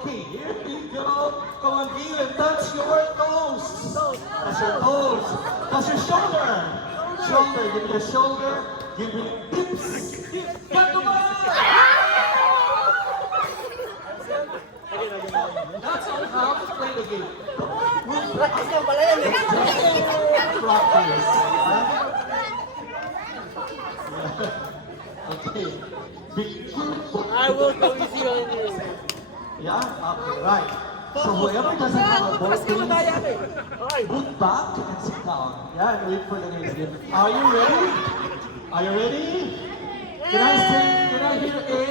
Okay, here you go. Come on, give and touch your toes. Touch your toes. Touch your shoulder. Shoulder, give me the shoulder. Give me hips. Back to back. That's all how to play the game. Practice lang pala yan eh. Practice. Okay. Be careful. I will go easy on you. Yeah, okay, right. So whoever doesn't have a ball, please put back and sit down. Yeah, and wait for the next game. Are you ready? Are you ready? Can I hear A?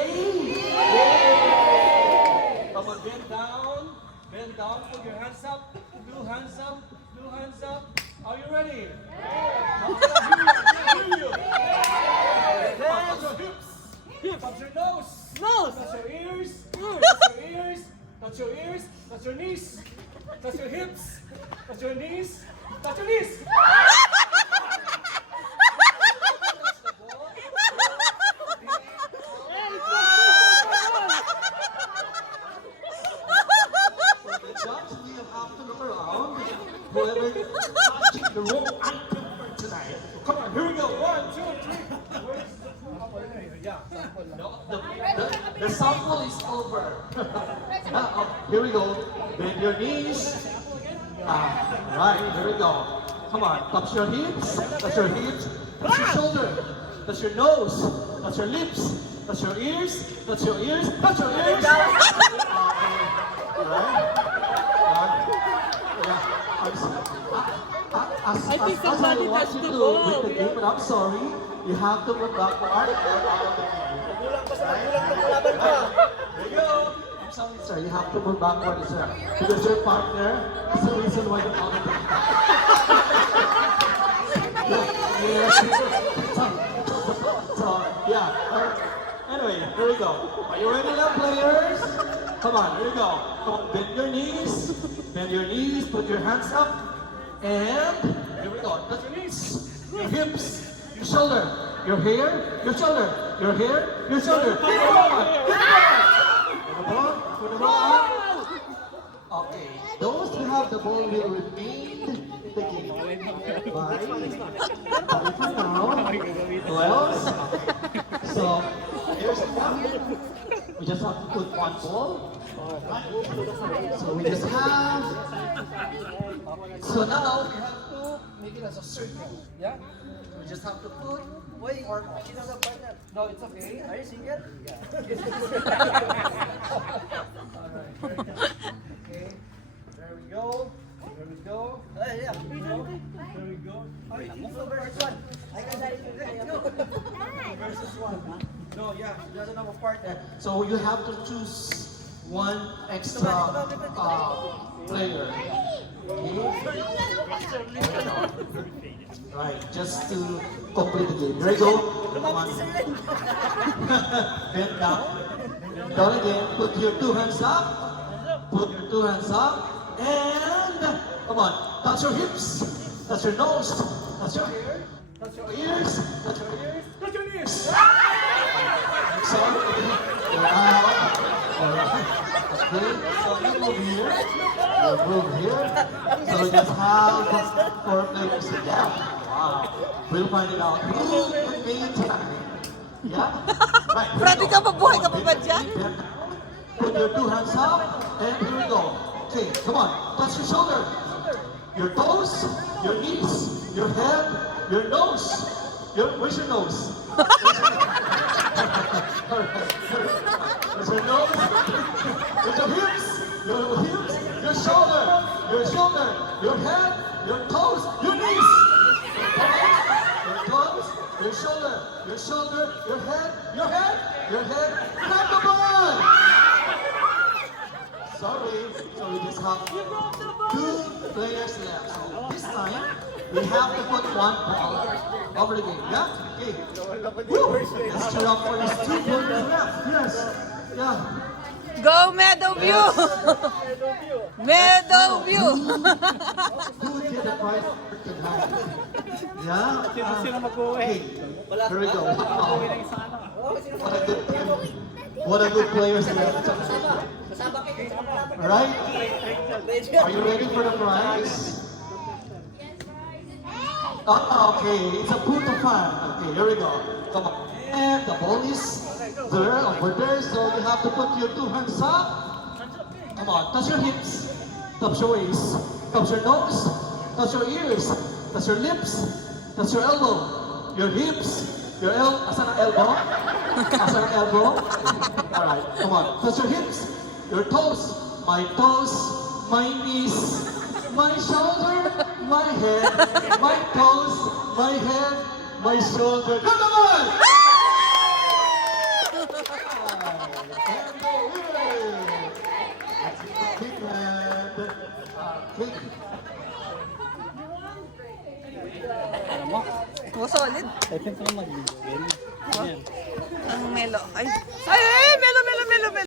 Come on, bend down. Bend down, put your hands up. Two hands up. Two hands up. Are you ready? I hear you. Touch your hips. Touch your nose. Touch your ears. Touch your ears. Touch your ears. Touch your knees. Touch your hips. Touch your knees. Touch your knees. Whoever touching the rope item for tonight. Come on, here we go. 1, 2, 3. Where's the the sample is over. Here we go. Bend your knees. Right, here we go. Come on, touch your hips. Touch your hips. Touch your shoulder. Touch your nose. Touch your lips. Touch your ears. Touch your ears. Touch your ears. I think somebody touched the ball. With the game, but I'm sorry, you have to move backward or out of the game. There you go. I'm sorry, sir. You have to move backward, sir. Because your partner is the reason why you're out of the game. So, yeah. Anyway, here we go. Are you ready now, players? Come on, here we go. Come on, bend your knees. Bend your knees. Put your hands up. And here we go. Touch your knees, your hips, your shoulder, your hair, your shoulder, your hair, your shoulder. Put the ball. Okay. Those who have the ball will remain in the game. Bye. For now. Who else? So here's the one. We just have to put one ball. So we just have. So now we have to make it as a circle. Yeah? So we just have to put. Wait, she's not a partner. No, it's okay. Are you single? Yeah. Alright. Okay. There we go. There we go. Yeah. There we go. So versus one. I can say it. Versus one. No, yeah, she doesn't have a partner. So you have to choose one extra player. Okay. Right, just to complete the game. There you go. Come on. Bend down. Down again. Put your two hands up. Put your two hands up. And come on. Touch your hips. Touch your nose. Touch your hair. Touch your ears. Touch your ears. Touch your ears. Sorry. Okay, so you move here. You move here. So we just have 4 players. Yeah. Wow. We'll find it out. Who will make time? Yeah? Right. Pwede ka pa, buhay ka pa ba dyan? Put your two hands up. And here we go. Okay, come on. Touch your shoulder. Your toes. Your knees. Your head. Your nose. Where's your nose? There's your nose, there's your hips, your shoulder, your head, your toes, your knees, your toes, your shoulder, your head, grab the ball! Sorry, so we just have 2 players left. So this time, we have to put one ball over the game, yeah? Okay. Woo! Let's cheer up for these 2 players left, yes. Yeah. Go Meadowview! Meadowview! Who would get the prize for tonight? Yeah? Okay. Here we go. Wow. What a good players left. Right? Are you ready for the prize? Okay, it's a put of fun. Okay, here we go. Come on. And the ball is there, over there, so you have to put your two hands up. Come on, touch your hips, touch your waist, touch your nose, touch your ears, touch your lips, touch your elbow, your hips, your asan ang elbow? Asan ang elbow? Alright, come on, touch your hips, your toes, my knees, my shoulder, my head, my toes, my head, my shoulder. Come on! And the winner! Big hand. Big. Oh, solid. Ay, siyempre mag-win. Yan. Ang melo. Ay! Ay!